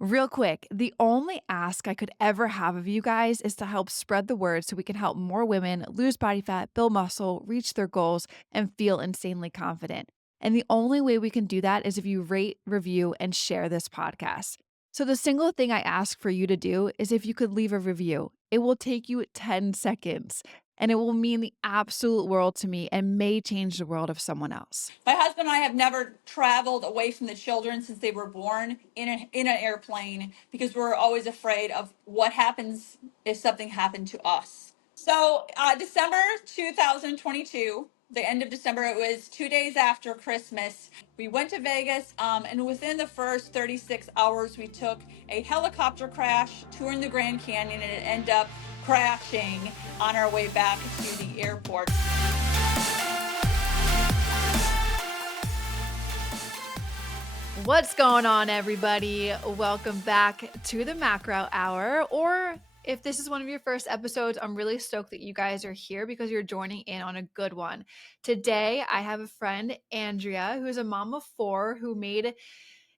Real quick, the only ask I could ever have of you guys is to help spread the word so we can help more women lose body fat, build muscle, reach their goals, and feel insanely confident. And the only way we can do that is if you rate, review, and share this podcast. So, the single thing I ask for you to do is if you could leave a review. It will take you 10 seconds and it will mean the absolute world to me and may change the world of someone else. My husband and I have never traveled away from the children since they were born in an airplane because we're always afraid of what happens if something happened to us. So, December 2022, the end of December, it was 2 days after Christmas. We went to Vegas, and within the first 36 hours, we took a helicopter crash, touring the Grand Canyon, and it ended up crashing on our way back to the airport. What's going on, everybody? Welcome back to the Macro Hour. Or if this is one of your first episodes, I'm really stoked that you guys are here because you're joining in on a good one. Today, I have a friend, Andrea, who's a mom of four who made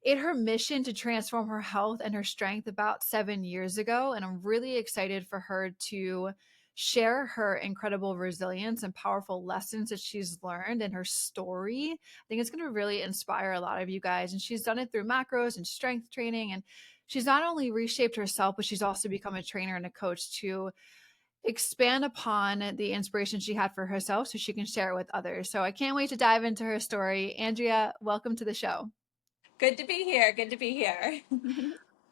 it her mission to transform her health and her strength about 7 years ago. And I'm really excited for her to share her incredible resilience and powerful lessons that she's learned and her story. I think it's going to really inspire a lot of you guys. And she's done it through macros and strength training. And she's not only reshaped herself, but she's also become a trainer and a coach to expand upon the inspiration she had for herself so she can share it with others. So I can't wait to dive into her story. Andrea, welcome to the show. Good to be here. Good to be here.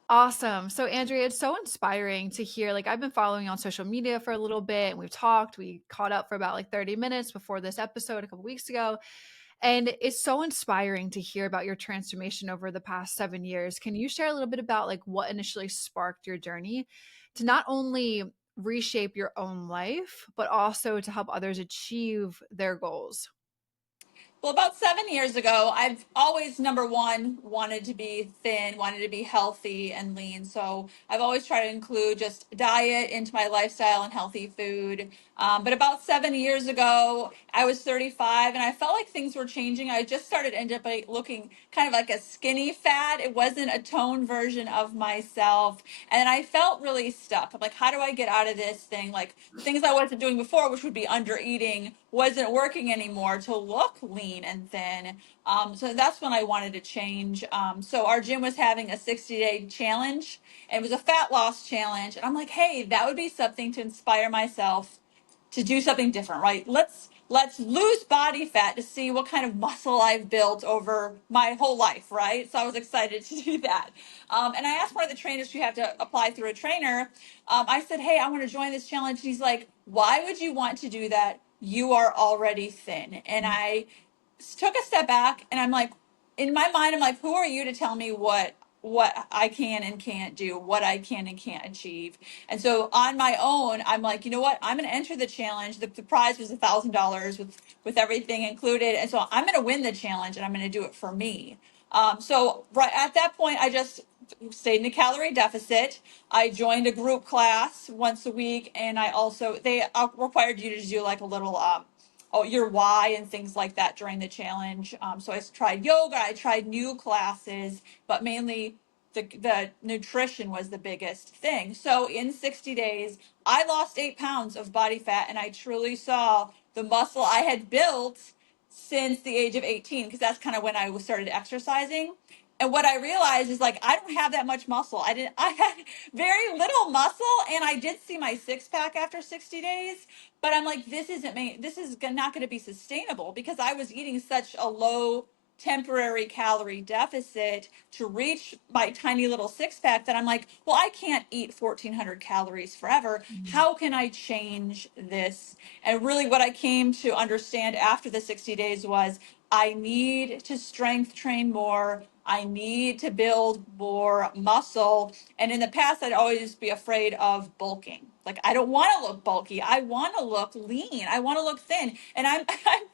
Awesome. So, Andrea, it's so inspiring to hear. Like, I've been following you on social media for a little bit and we've talked. We caught up for about like 30 minutes before this episode a couple weeks ago. And it's so inspiring to hear about your transformation over the past 7 years. Can you share a little bit about like what initially sparked your journey to not only reshape your own life, but also to help others achieve their goals? Well, about 7 years ago, I've always, number one, wanted to be thin, wanted to be healthy and lean. So I've always tried to include just diet into my lifestyle and healthy food. But about 7 years ago, I was 35 and I felt like things were changing. I just started ended up like looking kind of like a skinny fat. It wasn't a toned version of myself. And I felt really stuck. I'm like, how do I get out of this thing? Like things I wasn't doing before, which would be under eating, wasn't working anymore to look lean and thin. So that's when I wanted to change. So our gym was having a 60-day challenge and it was a fat loss challenge. And I'm like, hey, that would be something to inspire myself to do something different, right? Let's lose body fat to see what kind of muscle I've built over my whole life, right? So I was excited to do that. And I asked one of the trainers, you have to apply through a trainer. I said, hey, I want to join this challenge. And he's like, why would you want to do that? You are already thin. And I took a step back and I'm like, in my mind, I'm like, who are you to tell me what I can and can't do, what I can and can't achieve? And so on my own, I'm like, you know what? I'm going to enter the challenge. The prize was $1,000 with everything included, and so I'm going to win the challenge, and I'm going to do it for me. So right at that point, I just stayed in a calorie deficit. I joined a group class once a week, and I also they required you to do like a little your why and things like that during the challenge. So I tried yoga, I tried new classes, but mainly the nutrition was the biggest thing. So in 60 days, I lost 8 pounds of body fat, and I truly saw the muscle I had built since the age of 18, because that's kind of when I started exercising. And what I realized is like I don't have that much muscle. I had very little muscle, and I did see my six pack after 60 days, but I'm like, this is not going to be sustainable because I was eating such a low temporary calorie deficit to reach my tiny little six pack that I'm like, well, I can't eat 1,400 calories forever. How can I change this? And really, what I came to understand after the 60 days was I need to strength train more. I need to build more muscle. And in the past, I'd always be afraid of bulking. Like, I don't want to look bulky. I want to look lean. I want to look thin. And I'm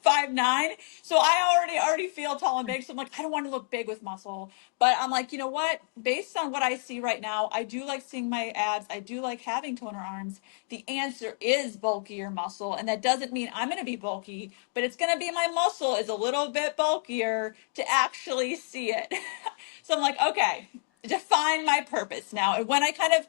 I'm 5'9", so I already feel tall and big. So I'm like, I don't want to look big with muscle. But I'm like, you know what? Based on what I see right now, I do like seeing my abs. I do like having toner arms. The answer is bulkier muscle. And that doesn't mean I'm going to be bulky, but it's going to be my muscle is a little bit bulkier to actually see it. So I'm like, okay, define my purpose now. And when I kind of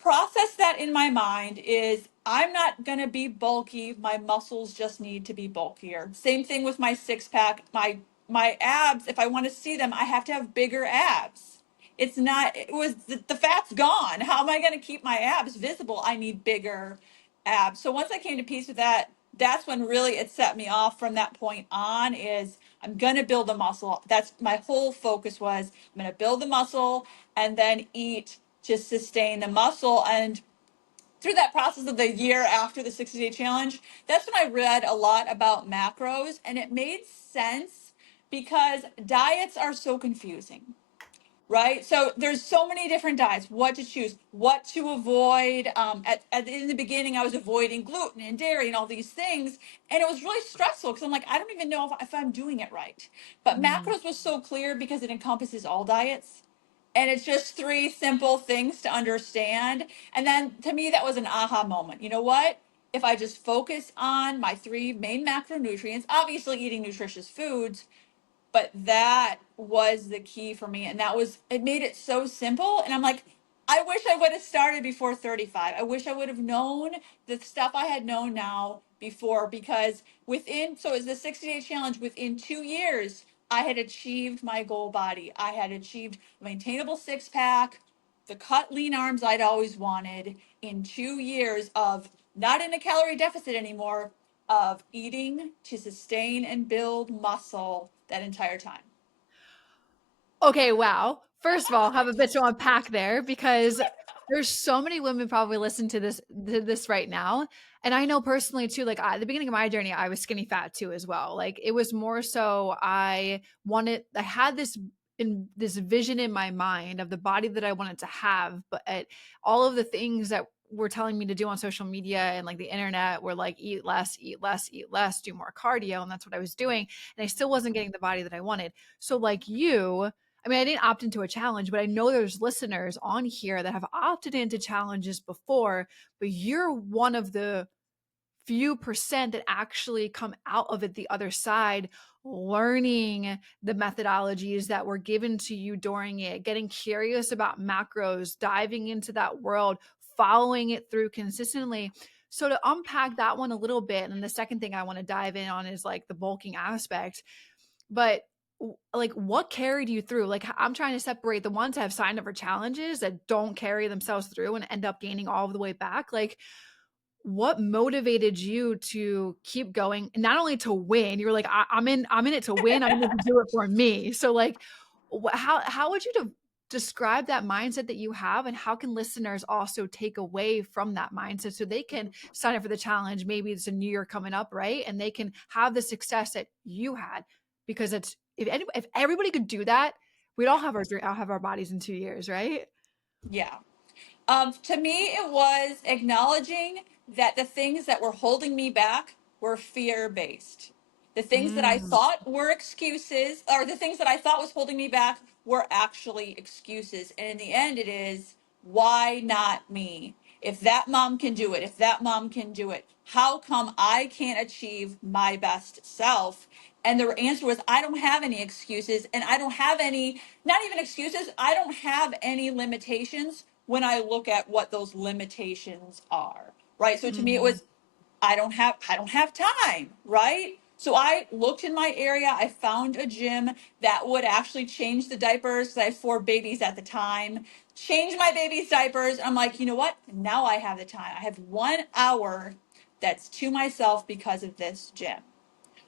process that in my mind is I'm not going to be bulky. My muscles just need to be bulkier. Same thing with my six pack, my abs. If I want to see them, I have to have bigger abs. It's not, it was the fat's gone. How am I going to keep my abs visible? I need bigger abs. So once I came to peace with that, that's when really it set me off from that point on is I'm going to build the muscle. That's my whole focus was I'm going to build the muscle and then eat to sustain the muscle. And through that process of the year after the 60-day challenge, that's when I read a lot about macros, and it made sense because diets are so confusing, right? So there's so many different diets, what to choose, what to avoid. In the beginning, I was avoiding gluten and dairy and all these things. And it was really stressful because I'm like, I don't even know if I'm doing it right. But Mm. macros was so clear because it encompasses all diets. And it's just three simple things to understand. And then to me, that was an aha moment. You know what? If I just focus on my three main macronutrients, obviously eating nutritious foods, but that was the key for me, and that was, it made it so simple. And I'm like, I wish I would have started before 35. I wish I would have known the stuff I had known now before, because within, so it was the 60-day challenge, within 2 years I had achieved my goal body. I had achieved a maintainable six pack, the cut lean arms I'd always wanted, in 2 years of not in a calorie deficit anymore, of eating to sustain and build muscle that entire time. Okay, wow. First of all, have a bit to unpack there because there's so many women probably listen to this right now. And I know personally too, like at the beginning of my journey, I was skinny fat too as well. Like it was more so I had this vision in my mind of the body that I wanted to have, but all of the things that were telling me to do on social media and like the internet were like eat less, eat less, eat less, do more cardio, and that's what I was doing. And I still wasn't getting the body that I wanted. So like you, I mean, I didn't opt into a challenge, but I know there's listeners on here that have opted into challenges before, but you're one of the few percent that actually come out of it the other side, learning the methodologies that were given to you during it, getting curious about macros, diving into that world, following it through consistently. So to unpack that one a little bit, and the second thing I want to dive in on is like the bulking aspect. But like what carried you through? Like I'm trying to separate the ones that have signed up for challenges that don't carry themselves through and end up gaining all of the way back. Like what motivated you to keep going? Not only to win, you were like, I'm in it to win. I'm in it to do it for me. So like, how would you describe that mindset that you have, and how can listeners also take away from that mindset so they can sign up for the challenge? Maybe it's a new year coming up, right? And they can have the success that you had, because it's if everybody could do that, we'd all Yeah. have our bodies in 2 years, right? Yeah. To me, it was acknowledging that the things that were holding me back were fear based. The things that I Mm. thought were excuses, or the things that I thought was holding me back, were actually excuses. And in the end, it is, why not me? If that mom can do it, if that mom can do it, how come I can't achieve my best self? And the answer was, I don't have any excuses, and I don't have any, not even excuses, I don't have any limitations when I look at what those limitations are. Right. So to me, it Mm. was, I don't have time, right? So I looked in my area. I found a gym that would actually change the diapers, because I had four babies at the time. Change my baby's diapers. I'm like, you know what? Now I have the time. I have 1 hour that's to myself because of this gym.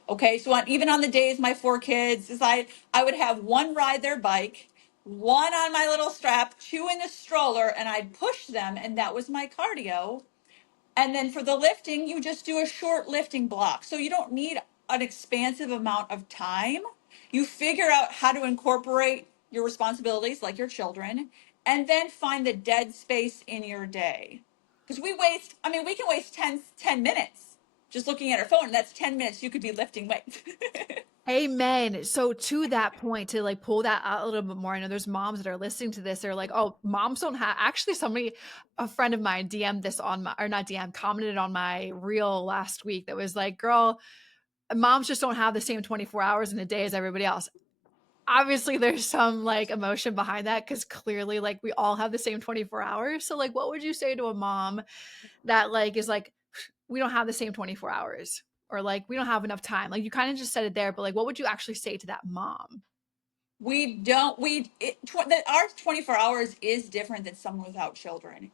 Okay, so even on the days my four kids decided, I would have one ride their bike, one on my little strap, two in the stroller, and I'd push them, and that was my cardio. And then for the lifting, you just do a short lifting block. So you don't need an expansive amount of time. You figure out how to incorporate your responsibilities, like your children, and then find the dead space in your day. Because I mean, we can waste ten minutes just looking at our phone. And that's 10 minutes you could be lifting weights. Amen. So to that point, to like pull that out a little bit more, I know there's moms that are listening to this. They're like, oh, moms don't have, actually a friend of mine DM'd this on my, or not DM, commented on my reel last week that was like, girl, moms just don't have the same 24 hours in a day as everybody else. obviously there's some like emotion behind that because clearly like we all have the same 24 hours. So like what would you say to a mom that like is like, we don't have the same 24 hours or like we don't have enough time? Like you kind of just said it there, but like what would you actually say to that mom? We don't, we, it, that our 24 hours is different than someone without children.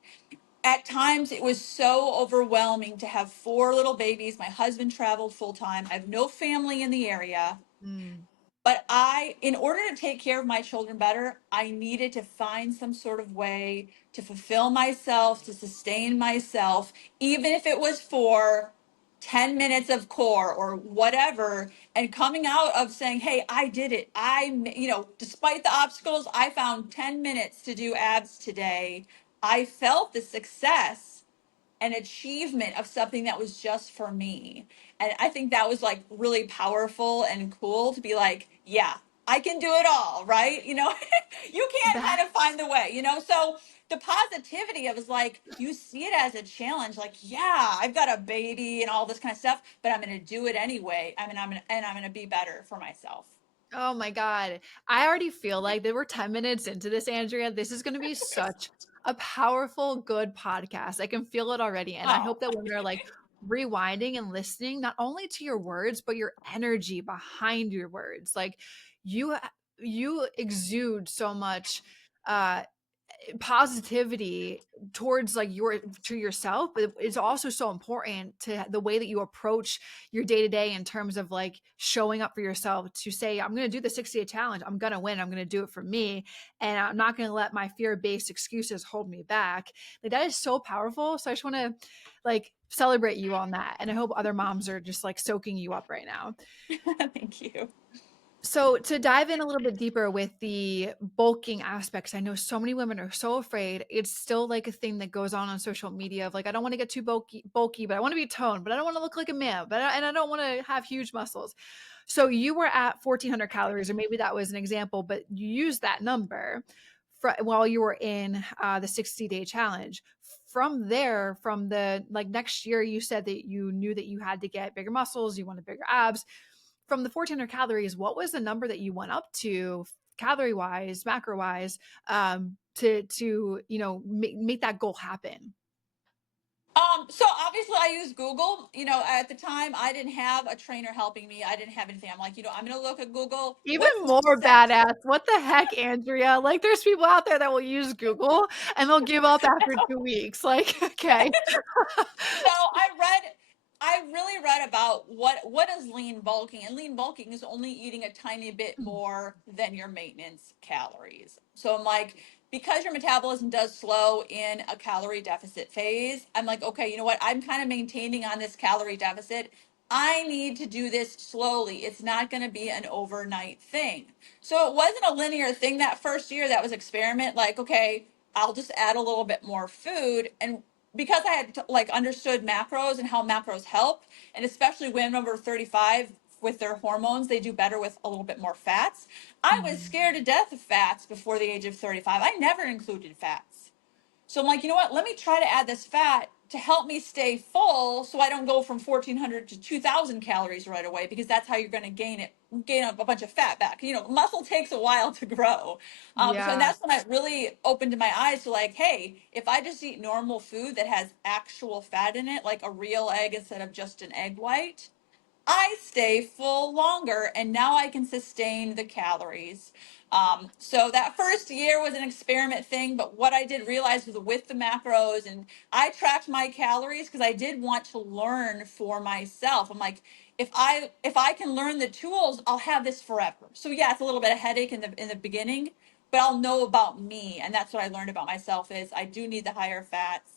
At times, it was so overwhelming to have four little babies. My husband traveled full time. I have no family in the area. Mm. But in order to take care of my children better, I needed to find some sort of way to fulfill myself, to sustain myself, even if it was for 10 minutes of core or whatever. And coming out of saying, hey, I did it. Despite the obstacles, I found 10 minutes to do abs today. I felt the success an achievement of something that was just for me. And I think that was like really powerful and cool to be like, yeah, I can do it all, right? You can That kind of find the way, So the positivity of is like you see it as a challenge, like, yeah, I've got a baby and all this kind of stuff, but I'm gonna do it anyway. I mean, I'm gonna be better for myself. Oh my God. I already feel like that we're 10 minutes into this, Andrea. This is going to be such a powerful, good podcast. I can feel it already. And I Oh, hope that women are like rewinding and listening, not only to your words, but your energy behind your words. Like you, you exude so much, uh, positivity towards like your to yourself, but it's also so important to the way that you approach your day to day in terms of like showing up for yourself to say, I'm going to do the 60-day challenge, I'm going to win, I'm going to do it for me, and I'm not going to let my fear based excuses hold me back. Like that is so powerful. So I just want to like celebrate you on that, and I hope other moms are just like soaking you up right now. thank you. So to dive in a little bit deeper with the bulking aspects, I know so many women are so afraid. It's still like a thing that goes on social media of like, I don't want to get too bulky, but I want to be toned, but I don't want to look like a man, and I don't want to have huge muscles. So you were at 1,400 calories, or maybe that was an example, but you used that number while you were in the 60-day challenge. From there, from the like next year, you said that you knew that you had to get bigger muscles, you wanted bigger abs. From the 1,400 calories, what was the number that you went up to calorie wise, macro wise, to make that goal happen? So obviously I use Google. At the time I didn't have a trainer helping me. I didn't have anything. I'm like, I'm gonna look at Google. Even What's the more percent? badass. What the heck, Andrea? Like, there's people out there that will use Google and they'll give up after 2 weeks. Like, okay. So I really read about what is lean bulking, and lean bulking is only eating a tiny bit more than your maintenance calories. So I'm like, because your metabolism does slow in a calorie deficit phase, I'm like, okay, you know what? I'm kind of maintaining on this calorie deficit. I need to do this slowly. It's not going to be an overnight thing. So it wasn't a linear thing that first year. That was experiment. Like, okay, I'll just add a little bit more food. And because I had like understood macros and how macros help, and especially women over 35 with their hormones, they do better with a little bit more fats. I was Mhm. scared to death of fats before the age of 35. I never included fats. So I'm like, you know what? Let me try to add this fat to help me stay full so I don't go from 1,400 to 2,000 calories right away, because that's how you're going to gain a bunch of fat back. Muscle takes a while to grow. And Yeah. that's when I really opened my eyes to like, hey, if I just eat normal food that has actual fat in it, like a real egg instead of just an egg white, I stay full longer, and now I can sustain the calories. So that first year was an experiment thing, but what I did realize was with the macros, and I tracked my calories because I did want to learn for myself. I'm like, if I can learn the tools, I'll have this forever. So yeah, it's a little bit of headache in the beginning, but I'll know about me, and that's what I learned about myself is I do need the higher fats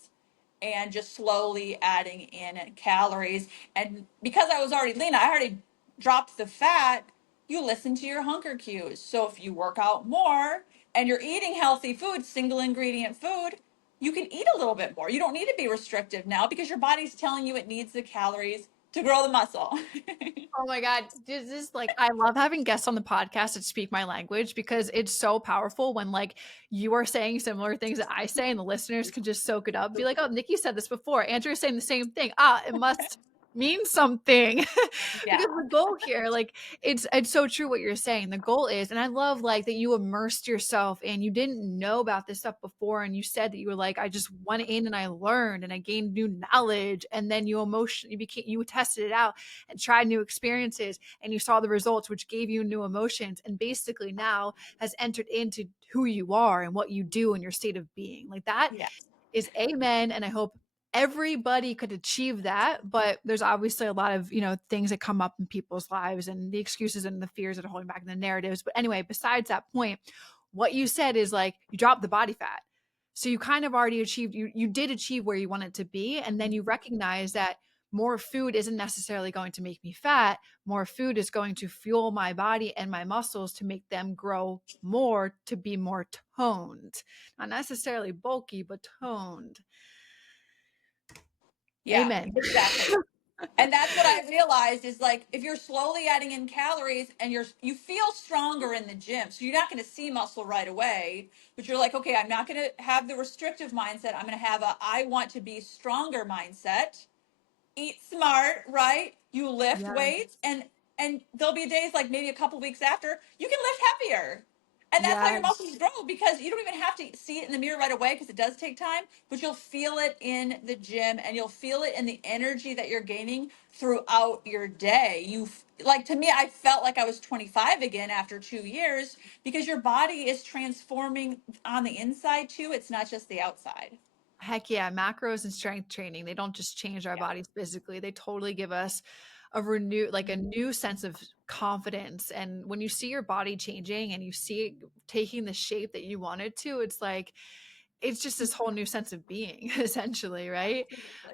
and just slowly adding in calories. And because I was already lean, I already dropped the fat. You listen to your hunger cues. So if you work out more and you're eating healthy food, single ingredient food, you can eat a little bit more. You don't need to be restrictive now because your body's telling you it needs the calories to grow the muscle. Oh my God. This is like, I love having guests on the podcast that speak my language because it's so powerful when like you are saying similar things that I say and the listeners can just soak it up. Be like, oh, Nikki said this before. Andrew's saying the same thing. Ah, it means something. Yeah. Because the goal here, like, it's so true what you're saying. The goal is, and I love like that you immersed yourself and you didn't know about this stuff before, and you said that you were like, I just went in and I learned and I gained new knowledge, and then you tested it out and tried new experiences, and you saw the results, which gave you new emotions, and basically now has entered into who you are and what you do and your state of being. Like that Yeah. is amen. And I hope everybody could achieve that. But there's obviously a lot of, things that come up in people's lives and the excuses and the fears that are holding back the narratives. But anyway, besides that point, what you said is like you dropped the body fat. So you kind of already achieved, you did achieve where you wanted to be. And then you recognize that more food isn't necessarily going to make me fat. More food is going to fuel my body and my muscles to make them grow more, to be more toned, not necessarily bulky, but toned. Yeah, Amen. exactly. And that's what I realized is like if you're slowly adding in calories and you feel stronger in the gym, so you're not going to see muscle right away, but you're like, okay, I'm not going to have the restrictive mindset. I'm going to have a I want to be stronger mindset. Eat smart, right? You lift Yes. weights and there'll be days like maybe a couple weeks after you can lift heavier. And that's how your Yes. muscles grow because you don't even have to see it in the mirror right away because it does take time, but you'll feel it in the gym and you'll feel it in the energy that you're gaining throughout your day. Like to me, I felt like I was 25 again after 2 years because your body is transforming on the inside too. It's not just the outside. Heck yeah. Macros and strength training, they don't just change our Yeah. bodies physically. They totally give us a new sense of confidence. And when you see your body changing and you see it taking the shape that you want it to, it's like, it's just this whole new sense of being, essentially, right?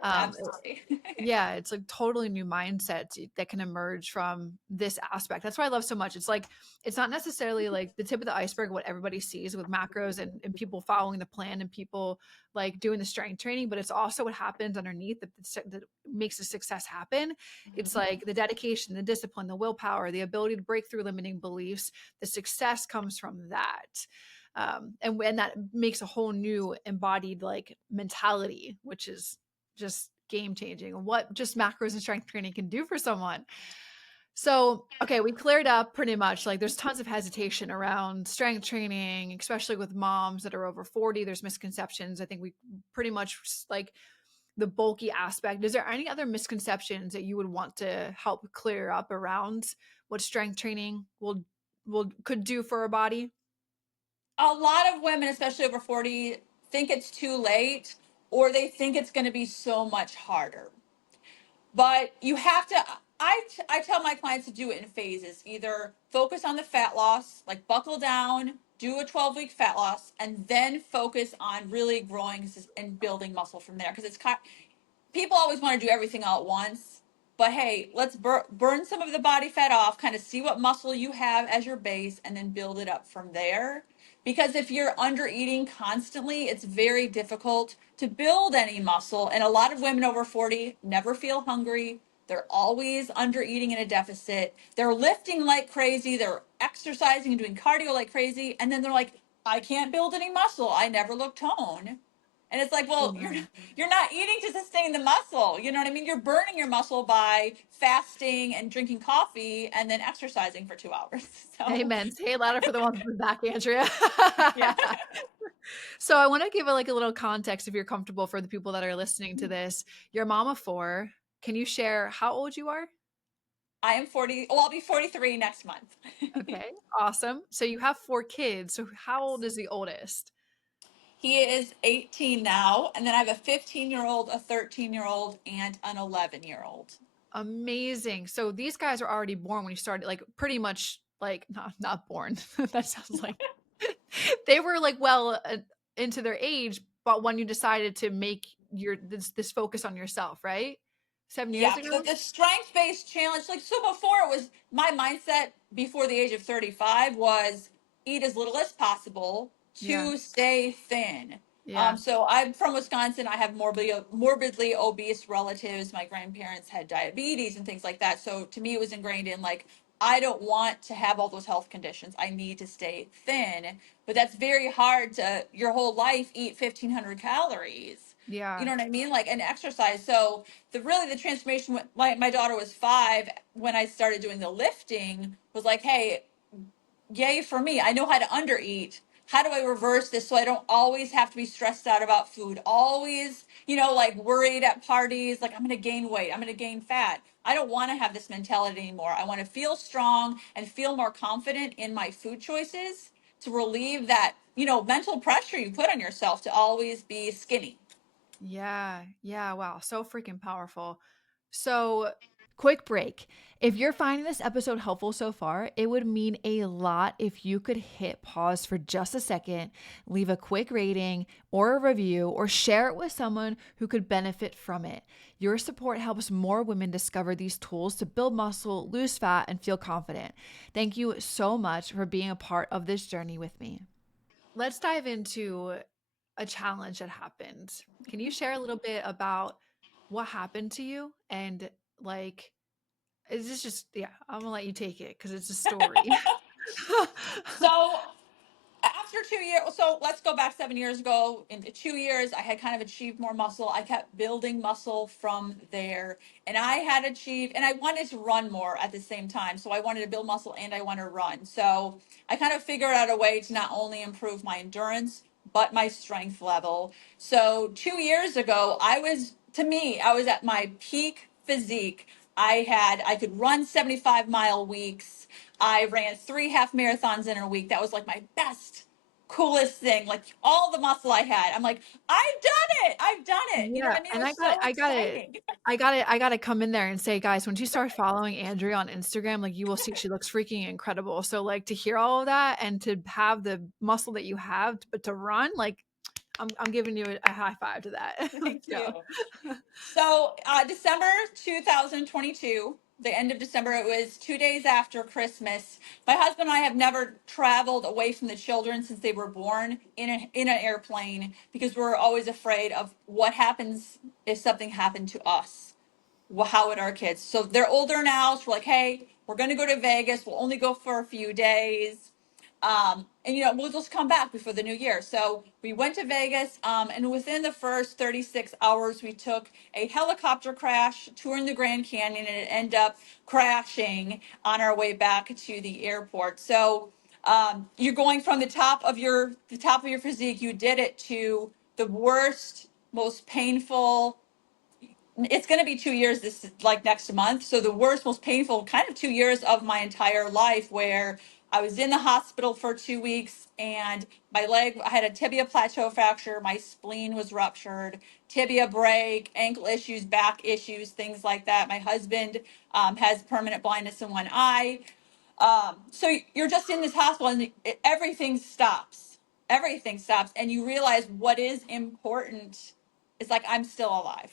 Um, Absolutely. Yeah, it's like totally new mindsets that can emerge from this aspect. That's why I love so much. It's like it's not necessarily like the tip of the iceberg what everybody sees with macros and people following the plan and people like doing the strength training, but it's also what happens underneath that makes the success happen. It's Mhm. like the dedication, the discipline, the willpower, the ability to break through limiting beliefs. The success comes from that. And when that makes a whole new embodied like mentality, which is just game changing. What just macros and strength training can do for someone. So, okay, we cleared up pretty much like there's tons of hesitation around strength training, especially with moms that are over 40. There's misconceptions. I think we pretty much like the bulky aspect. Is there any other misconceptions that you would want to help clear up around what strength training will could do for a body? A lot of women, especially over 40, think it's too late or they think it's going to be so much harder. But you have to, I tell my clients to do it in phases. Either focus on the fat loss, like buckle down, do a 12-week fat loss, and then focus on really growing and building muscle from there. Because people always want to do everything all at once. But hey, let's burn some of the body fat off, kind of see what muscle you have as your base, and then build it up from there. Because if you're under eating constantly, it's very difficult to build any muscle. And a lot of women over 40 never feel hungry. They're always under eating in a deficit. They're lifting like crazy. They're exercising and doing cardio like crazy. And then they're like, I can't build any muscle. I never look toned. And it's like, well, Amen. you're not eating to sustain the muscle. You know what I mean? You're burning your muscle by fasting and drinking coffee and then exercising for 2 hours. So, Amen. Say it louder for the ones in the back, Andrea. yeah. So I want to give a little context if you're comfortable for the people that are listening to this. You're a mom of four. Can you share how old you are? I am 40. Well, I'll be 43 next month. Okay, awesome. So you have four kids. So how old is the oldest? He is 18 now. And then I have a 15-year-old, a 13-year-old, and an 11-year-old. Amazing. So these guys are already born when you started, like pretty much like not born. That sounds like they were like into their age, but when you decided to make this focus on yourself, right? 7 years Yeah, ago? the strength based challenge, like so before it was my mindset before the age of 35 was eat as little as possible Yeah. to stay thin. Yeah. So I'm from Wisconsin. I have morbidly obese relatives. My grandparents had diabetes and things like that. So to me, it was ingrained in like, I don't want to have all those health conditions. I need to stay thin. But that's very hard to your whole life eat 1,500 calories. You Yeah. know what I mean? Like an exercise. So the transformation, my daughter was 5 when I started doing the lifting, was like, hey, yay for me. I know how to undereat. How do I reverse this so I don't always have to be stressed out about food? Always, like worried at parties, like I'm going to gain weight, I'm going to gain fat. I don't want to have this mentality anymore. I want to feel strong and feel more confident in my food choices to relieve that, mental pressure you put on yourself to always be skinny. Yeah. Yeah. Wow. So freaking powerful. So, quick break. If you're finding this episode helpful so far, it would mean a lot if you could hit pause for just a second, leave a quick rating or a review, or share it with someone who could benefit from it. Your support helps more women discover these tools to build muscle, lose fat, and feel confident. Thank you so much for being a part of this journey with me. Let's dive into a challenge that happened. Can you share a little bit about what happened to you? And like, is this just, yeah, I'm gonna let you take it because it's a story. So after 2 years, so let's go back 7 years ago. In 2 years, I had kind of achieved more muscle. I kept building muscle from there, and I had achieved, and I wanted to run more at the same time. So I wanted to build muscle and I want to run. So I kind of figured out a way to not only improve my endurance but my strength level. So 2 years ago, I was at my peak physique. I could run 75-mile weeks. I ran 3 half marathons in a week. That was like my best, coolest thing. Like all the muscle I had. I'm like, I've done it. I've done it. You know Yeah, what I mean? It and was so exciting. I gotta come in there and say, guys, when you start following Andrea on Instagram, like you will see she looks freaking incredible. So like to hear all of that and to have the muscle that you have, but to run, like I'm giving you a high five to that. Thank Let's you. go. So, December 2022, the end of December, it was 2 days after Christmas. My husband and I have never traveled away from the children since they were born in an airplane because we're always afraid of what happens if something happened to us. Well, how would our kids? So they're older now. So we're like, hey, we're going to go to Vegas. We'll only go for a few days. And we'll just come back before the new year. So we went to Vegas, and within the first 36 hours, we took a helicopter crash touring the Grand Canyon, and it ended up crashing on our way back to the airport. So you're going from the top of your physique. You did it to the worst, most painful. It's going to be 2 years this like next month. So the worst, most painful kind of 2 years of my entire life, where I was in the hospital for 2 weeks, and my leg, I had a tibia plateau fracture, my spleen was ruptured, tibia break, ankle issues, back issues, things like that. My husband has permanent blindness in one eye. So you're just in this hospital, and everything stops. Everything stops, and you realize what is important is like, I'm still alive,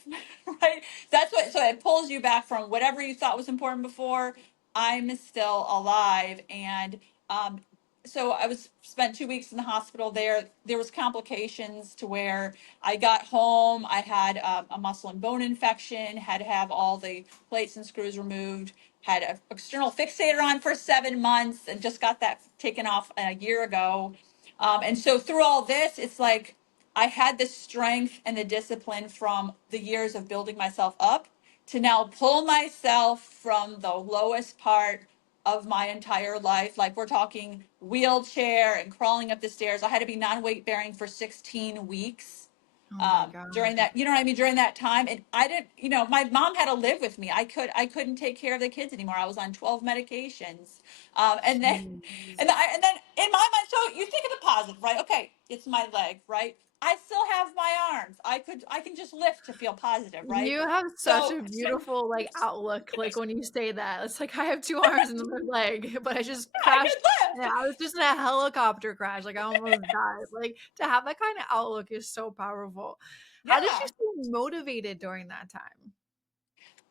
right? That's what, so it pulls you back from whatever you thought was important before. I'm still alive. And um, so I was spent 2 weeks in the hospital there. There was complications to where I got home. I had a muscle and bone infection, had to have all the plates and screws removed, had an external fixator on for 7 months, and just got that taken off a year ago. And so through all this, it's like I had the strength and the discipline from the years of building myself up to now pull myself from the lowest part of my entire life. Like we're talking wheelchair and crawling up the stairs. I had to be non-weight bearing for 16 weeks Oh my God. during that, you know what I mean, during that time. And I didn't, my mom had to live with me. I couldn't take care of the kids anymore. I was on 12 medications. And then, Jeez. and then in my mind, so you think of the positive, right? Okay, it's my leg, right? I still have my arms. I can just lift to feel positive, right? You have such So a beautiful, like, outlook, like, when you say that. It's like, I have 2 arms and 1 leg, but I just I crashed. could Yeah, lift. I was just in a helicopter crash, like, I almost died. Like, to have that kinda outlook is so powerful. How did you Yeah. stay motivated during that time?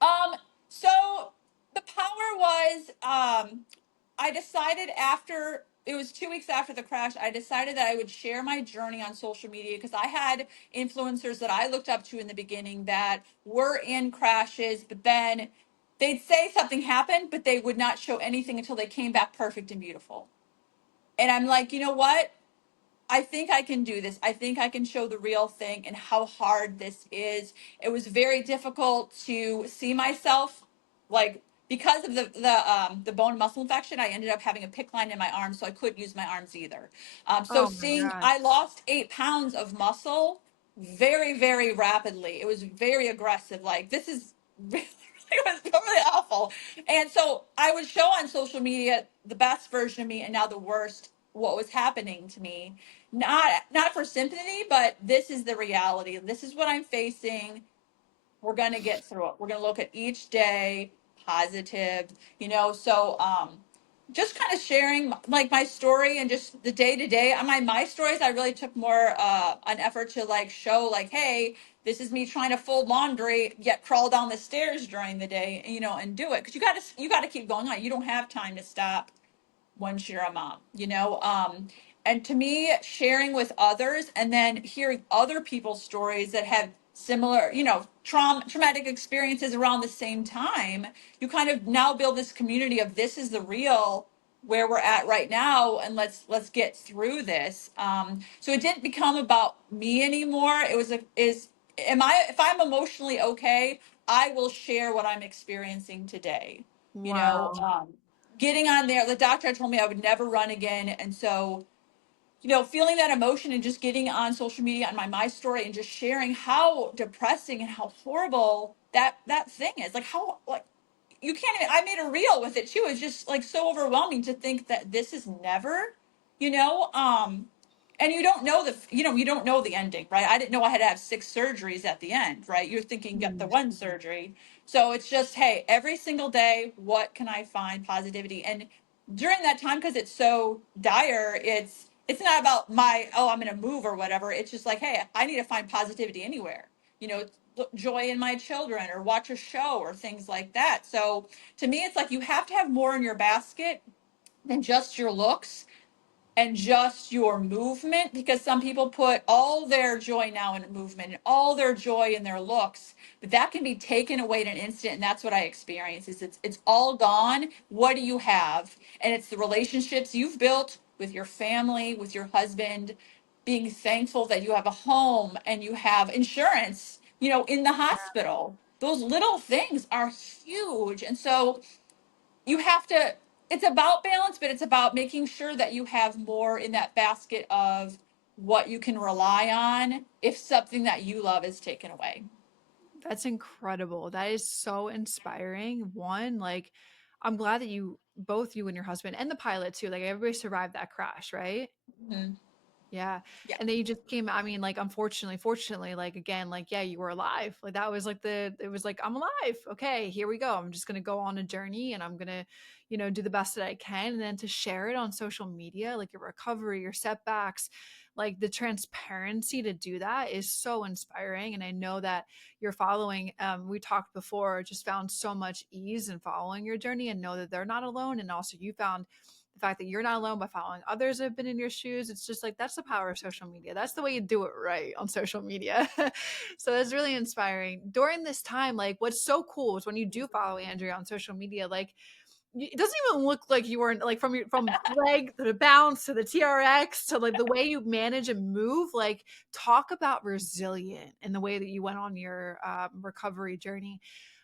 Um, so the power was, I decided after it was 2 weeks after the crash, I decided that I would share my journey on social media because I had influencers that I looked up to in the beginning that were in crashes, but then they'd say something happened, but they would not show anything until they came back perfect and beautiful. And I'm like, you know what? I think I can do this. I think I can show the real thing and how hard this is. It was very difficult to see myself, like, because of the bone and muscle infection. I ended up having a PICC line in my arm, so I couldn't use my arms either. So Oh my seeing gosh. I lost 8 pounds of muscle very, very rapidly. It was very aggressive. Like, this is really, it was really awful. And so I would show on social media the best version of me and now the worst, what was happening to me. Not for sympathy, but this is the reality. This is what I'm facing. We're going to get through it. We're going to look at each day positive, so just kind of sharing like my story and just the day to day on my stories. I really took more an effort to like show like, hey, this is me trying to fold laundry yet crawl down the stairs during the day, and do it, because you got to keep going on. You don't have time to stop once you're a mom, and to me, sharing with others and then hearing other people's stories that have similar, traumatic experiences around the same time, you kind of now build this community of, this is the real where we're at right now, and let's get through this. So it didn't become about me anymore. It was a is am I if I'm emotionally okay, I will share what I'm experiencing today. You know, Wow. getting on there, the doctor had told me I would never run again. And so, feeling that emotion and just getting on social media on my story and just sharing how depressing and how horrible that thing is. Like, how, like, you can't even, I made a reel with it too. It's just like so overwhelming to think that this is never, you know, um, and you don't know the ending, right? I didn't know I had to have 6 surgeries at the end, right? You're thinking get the Mm. one surgery. So it's just, hey, every single day, what can I find positivity? And during that time, because it's so dire, it's not about I'm gonna move or whatever. It's just like, hey, I need to find positivity anywhere. You know, joy in my children or watch a show or things like that. So to me, it's like you have to have more in your basket than just your looks and just your movement, because some people put all their joy now in movement and all their joy in their looks, but that can be taken away in an instant. And that's what I experience is it's all gone. What do you have? And it's the relationships you've built with your family, with your husband, being thankful that you have a home and you have insurance, in the hospital. Those little things are huge. And so you have to, it's about balance, but it's about making sure that you have more in that basket of what you can rely on if something that you love is taken away. That's incredible. That is so inspiring. One, like, I'm glad that both you and your husband and the pilot too, like everybody survived that crash, right? Mhm. Yeah. Yeah. And then you just came, I mean, like, unfortunately, fortunately, like, again, like, yeah, you were alive. Like, that was like it was like, I'm alive. Okay, here we go. I'm just going to go on a journey and I'm going to, do the best that I can. And then to share it on social media, like your recovery, your setbacks, like the transparency to do that is so inspiring. And I know that you're following, we talked before, just found so much ease in following your journey and know that they're not alone. And also you found the fact that you're not alone by following others that have been in your shoes. It's just like that's the power of social media. That's the way you do it right on social media. So it's really inspiring. During this time, like what's so cool is when you do follow Andrea on social media, like it doesn't even look like you weren't like from leg to the bounce to the TRX to like the way you manage and move. Like talk about resilient in the way that you went on your recovery journey.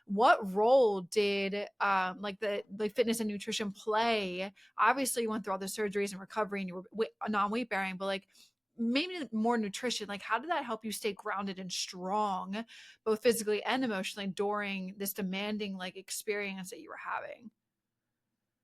What role did like the fitness and nutrition play? Obviously, you went through all the surgeries and recovery, and you were non-weight bearing, but like maybe more nutrition. Like, how did that help you stay grounded and strong, both physically and emotionally, during this demanding like experience that you were having?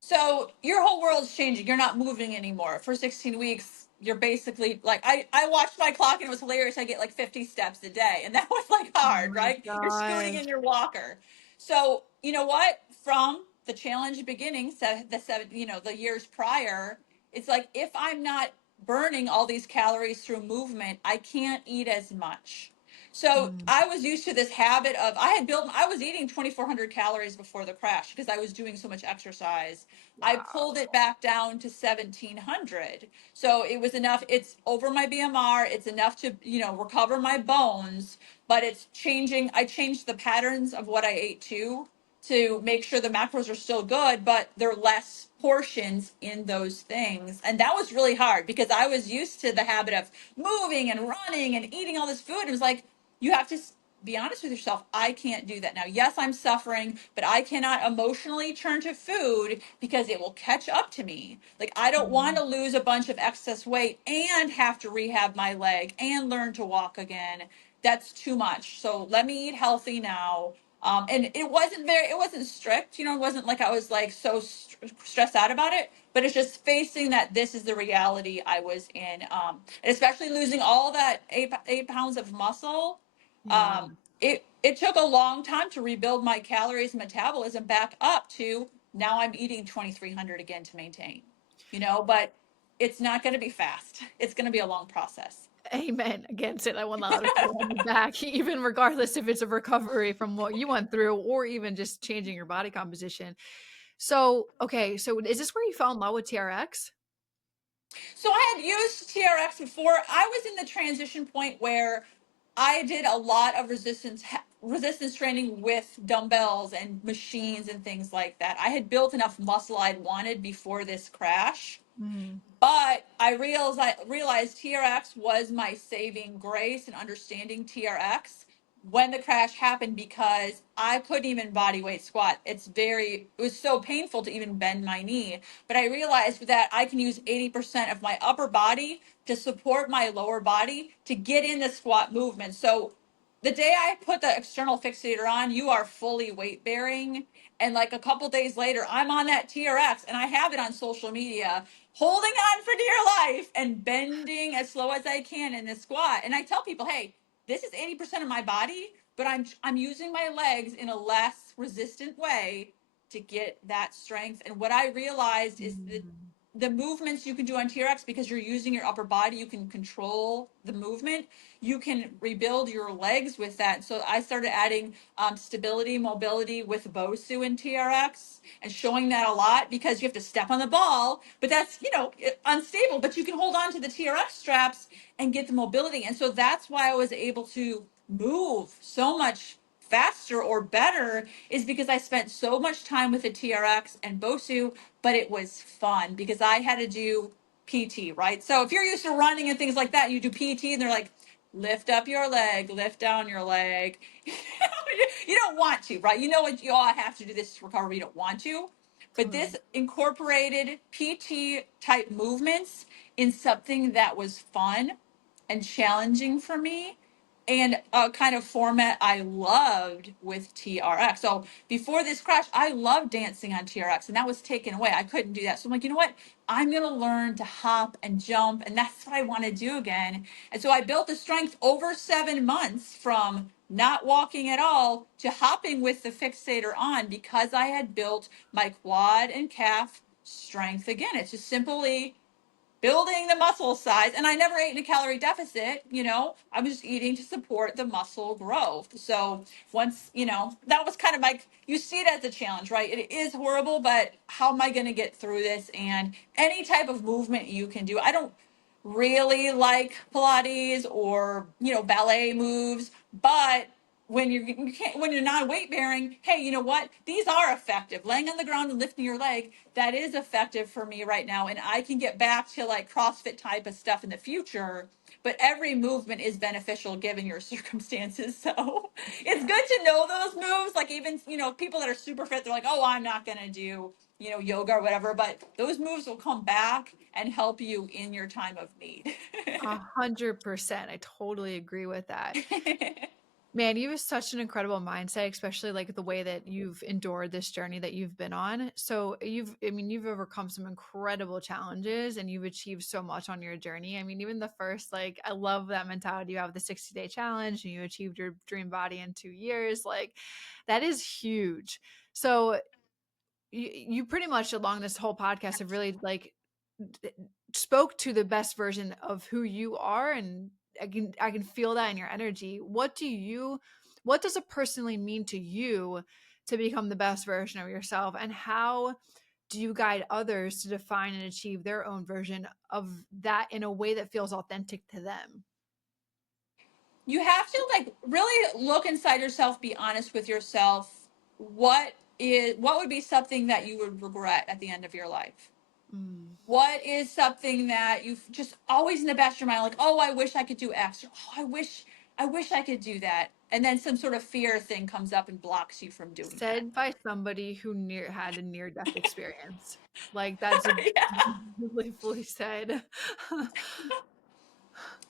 So your whole world's changing. You're not moving anymore. For 16 weeks, you're basically like, I watched my clock and it was hilarious. I get like 50 steps a day. And that was like Oh hard, my right? You're scooting gosh. in your walker. So, you know what? From the challenge beginning, the years prior, it's like, if I'm not burning all these calories through movement, I can't eat as much. So Mm, I was used to this habit of, I was eating 2,400 calories before the crash because I was doing so much exercise. I wow. pulled it back down to 1,700. So it was enough. It's over my BMR. It's enough to, recover my bones, but it's changing. I changed the patterns of what I ate too. to make sure the macros are still good, but they're less portions in those things. And that was really hard because I was used to the habit of moving and running and eating all this food. It was like, you have to be honest with yourself. I can't do that now. Yes, I'm suffering, but I cannot emotionally turn to food because it will catch up to me. Like, I don't want Mhm. to lose a bunch of excess weight and have to rehab my leg and learn to walk again. That's too much. So let me eat healthy now. And it wasn't strict, it wasn't like I was like so stressed out about it, but it's just facing that this is the reality I was in. And especially losing all that 8 pounds of muscle. Yeah. It took a long time to rebuild my calories and metabolism back up to now I'm eating 2,300 again to maintain, but it's not going to be fast. It's going to be a long process. Amen. Again, say that one louder for you on your back, even regardless if it's a recovery from what you went through or even just changing your body composition. So, okay, so is this where you fell in love with TRX? So I had used TRX before. I was in the transition point where I did a lot of resistance training with dumbbells and machines and things like that. I had built enough muscle I'd wanted before this crash. Mm. But I realized TRX was my saving grace and understanding TRX when the crash happened because I couldn't even body weight squat. It was so painful to even bend my knee. But I realized that I can use 80% of my upper body to support my lower body to get in the squat movement. So the day I put the external fixator on, you are fully weight bearing. And like a couple days later, I'm on that TRX and I have it on social media holding on for dear life and bending as slow as I can in the squat. And I tell people, hey, this is 80% of my body, but I'm using my legs in a less resistant way to get that strength. And what I realized is that Mm. the movements you can do on TRX because you're using your upper body, you can control the movement. You can rebuild your legs with that. So I started adding stability, mobility with BOSU and TRX and showing that a lot because you have to step on the ball, but that's, unstable, but you can hold on to the TRX straps and get the mobility. And so that's why I was able to move so much faster or better is because I spent so much time with the TRX and BOSU, but it was fun because I had to do PT, right? So if you're used to running and things like that, you do PT and they're like, lift up your leg, lift down your leg. You don't want to, right? You know what you all have to do this recovery, you don't want to. But Totally. this incorporated PT type movements in something that was fun and challenging for me and a kind of format I loved with TRX. So before this crash, I loved dancing on TRX and that was taken away. I couldn't do that. So I'm like, you know what? I'm going to learn to hop and jump. And that's what I want to do again. And so I built the strength over 7 months from not walking at all to hopping with the fixator on because I had built my quad and calf strength again. It's just simply building the muscle size. And I never ate in a calorie deficit, I was just eating to support the muscle growth. So once, that was kind of like, you see it as a challenge, right? It is horrible, but how am I going to get through this? And any type of movement you can do. I don't really like Pilates or, ballet moves, but when you're not weight bearing, hey, you know what? These are effective. Laying on the ground and lifting your leg, that is effective for me right now. And I can get back to like CrossFit type of stuff in the future. But every movement is beneficial given your circumstances. So it's good to know those moves. Like even, people that are super fit, they're like, oh, I'm not gonna do, yoga or whatever. But those moves will come back and help you in your time of need. 100%. I totally agree with that. Man, you have such an incredible mindset, especially like the way that you've endured this journey that you've been on. So you've overcome some incredible challenges and you've achieved so much on your journey. I mean, even the first, like, I love that mentality. You have the 60-day challenge and you achieved your dream body in 2 years. Like, that is huge. So you pretty much along this whole podcast have really like d- spoke to the best version of who you are, and I can feel that in your energy. What does it personally mean to you to become the best version of yourself, and how do you guide others to define and achieve their own version of that in a way that feels authentic to them? You have to like really look inside yourself, be honest with yourself. What what would be something that you would regret at the end of your life? Mm. What is something that you've just always in the back of your mind, like, oh, I wish I could do X, or oh, I wish I could do that. And then some sort of fear thing comes up and blocks you from doing that. Said by somebody who had a near death experience. Like that's a Yeah. beautifully said.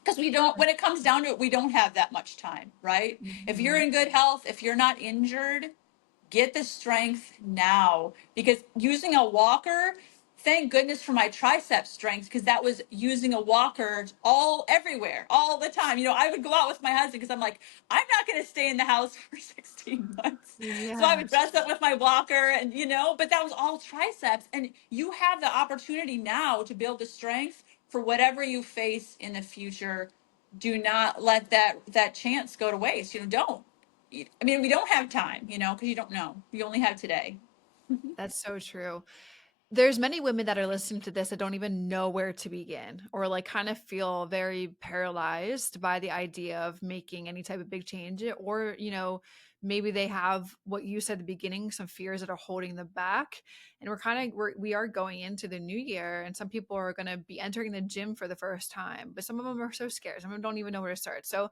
Because we don't, when it comes down to it, we don't have that much time, right? If you're Mhm. in good health, if you're not injured, get the strength now, because using a walker, thank goodness for my tricep strength, because that was using a walker all everywhere all the time. I would go out with my husband because I'm like, I'm not going to stay in the house for 16 months, so I would Yes. dress up with my walker, and but that was all triceps. And you have the opportunity now to build the strength for whatever you face in the future. Do not let that chance go to waste. Don't. I mean, we don't have time, because you don't know. You only have today. That's so true. There's many women that are listening to this that don't even know where to begin or like kind of feel very paralyzed by the idea of making any type of big change or, maybe they have what you said at the beginning, some fears that are holding them back. And we are going into the new year and some people are going to be entering the gym for the first time, but some of them are so scared. Some of them don't even know where to start. So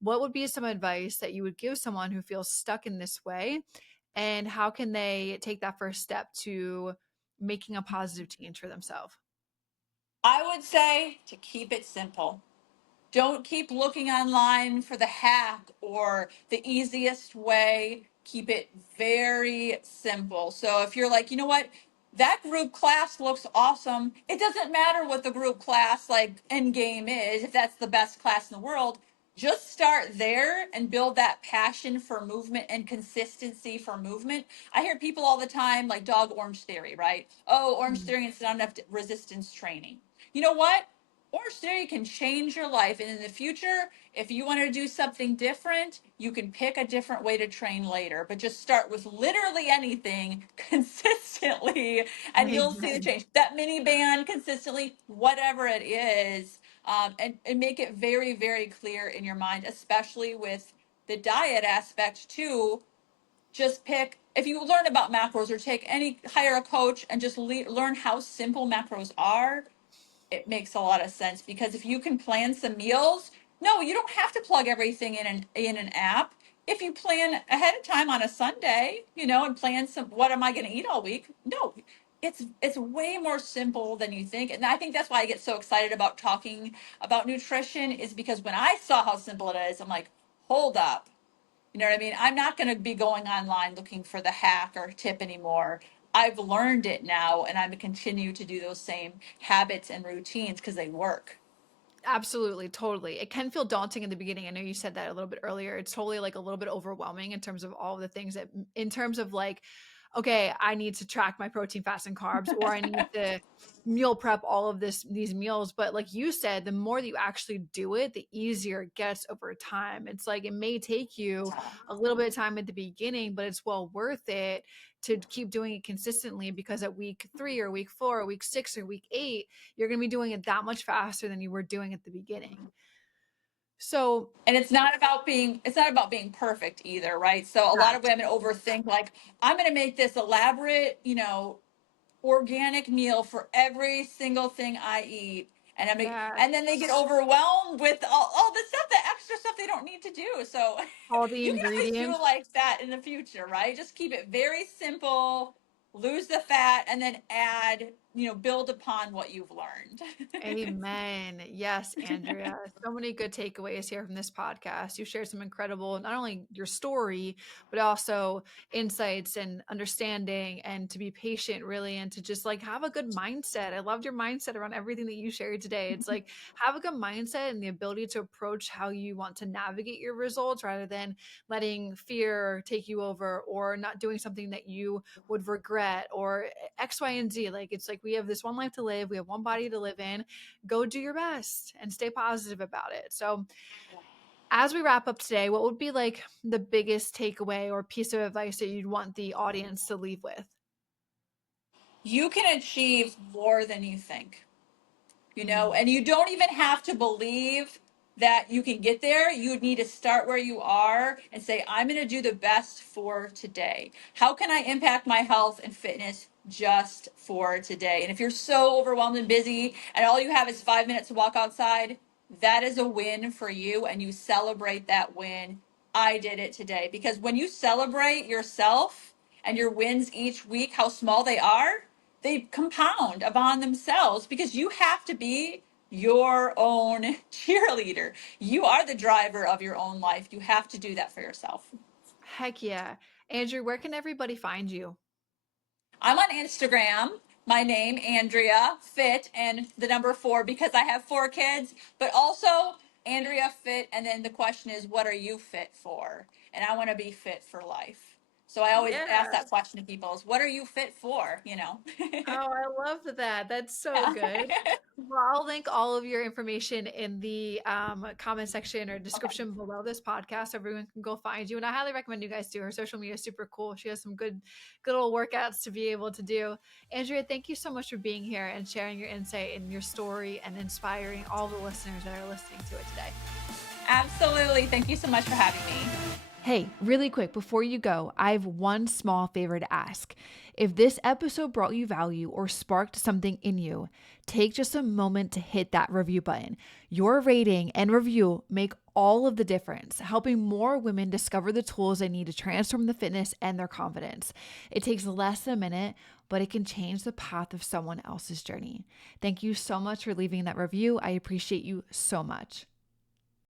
what would be some advice that you would give someone who feels stuck in this way? And how can they take that first step to making a positive change for themselves? I would say to keep it simple. Don't keep looking online for the hack or the easiest way. Keep it very simple. So if you're like, you know what, that group class looks awesome. It doesn't matter what the group class like end game is, if that's the best class in the world. Just start there and build that passion for movement and consistency for movement. I hear people all the time like dog orange theory, right? Oh, orange Mm. theory, it's not enough resistance training. You know what? Orange Theory can change your life. And in the future, if you want to do something different, you can pick a different way to train later. But just start with literally anything consistently, and you'll see the Amen. change. That mini band consistently, whatever it is, and make it very, very clear in your mind, especially with the diet aspect too. Just pick, if you learn about macros or hire a coach and just learn how simple macros are, it makes a lot of sense, because if you can plan some meals, no, you don't have to plug everything in an app. If you plan ahead of time on a Sunday, and plan some, what am I going to eat all week? No, it's way more simple than you think. And I think that's why I get so excited about talking about nutrition, is because when I saw how simple it is, I'm like, hold up. You know what I mean? I'm not going to be going online looking for the hack or tip anymore. I've learned it now, and I'm going to continue to do those same habits and routines because they work. Absolutely, totally. It can feel daunting in the beginning. I know you said that a little bit earlier. It's totally like a little bit overwhelming in terms of all the things that, in terms of like, okay, I need to track my protein, fats, and carbs, or I need to meal prep all of these meals. But like you said, the more that you actually do it, the easier it gets over time. It's like it may take you a little bit of time at the beginning, but it's well worth it to keep doing it consistently because at week 3 or week 4 or week 6 or week 8 you're going to be doing it that much faster than you were doing at the beginning. So, And it's not about being perfect either, right? So a lot of correct. women overthink, like, I'm going to make this elaborate, organic meal for every single thing I eat. Yes. And then they get overwhelmed with all the stuff, the extra stuff they don't need to do. So All the you can always do ingredients. it like that in the future, right? Just keep it very simple, lose the fat, and then add, build upon what you've learned. Amen. Yes, Andrea. So many good takeaways here from this podcast. You shared some incredible, not only your story, but also insights and understanding and to be patient, really, and to just like have a good mindset. I loved your mindset around everything that you shared today. It's like have a good mindset and the ability to approach how you want to navigate your results rather than letting fear take you over or not doing something that you would regret or X, Y, and Z. Like it's like we have this one life to live, we have one body to live in. Go do your best and stay positive about it. So, as we wrap up today, what would be like the biggest takeaway or piece of advice that you'd want the audience to leave with? You can achieve more than you think, Mm. and you don't even have to believe that you can get there, you need to start where you are and say, I'm going to do the best for today. How can I impact my health and fitness just for today? And if you're so overwhelmed and busy and all you have is 5 minutes to walk outside, that is a win for you, and you celebrate that win. I did it today. Because when you celebrate yourself and your wins each week, how small they compound upon themselves, because you have to be your own cheerleader. You are the driver of your own life. You have to do that for yourself. Heck yeah. Andrew, where can everybody find you? I'm on Instagram. My name, Andrea Fit, and the number 4, because I have 4 kids, but also Andrea Fit. And then the question is, what are you fit for? And I want to be fit for life. So I always ask Yeah. that question to people is, what are you fit for? You know? Oh, I love that. That's so Yeah. good. Well, I'll link all of your information in the comment section or Okay. description below this podcast so everyone can go find you. And I highly recommend you guys do. Her social media is super cool. She has some good old workouts to be able to do. Andrea, thank you so much for being here and sharing your insight and your story and inspiring all the listeners that are listening to it today. Absolutely. Thank you so much for having me. Hey, really quick, before you go, I have one small favor to ask. If this episode brought you value or sparked something in you, take just a moment to hit that review button. Your rating and review make all of the difference, helping more women discover the tools they need to transform the fitness and their confidence. It takes less than a minute, but it can change the path of someone else's journey. Thank you so much for leaving that review. I appreciate you so much.